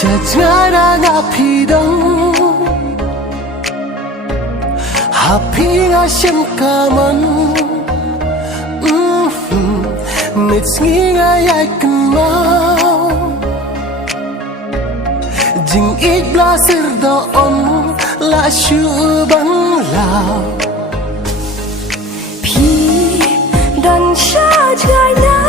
Chajara nga pidang Happy nga siyang kaman Mitski nga yay kan mau Jing igla sirdoon La syubang lao Pi dan sha chai na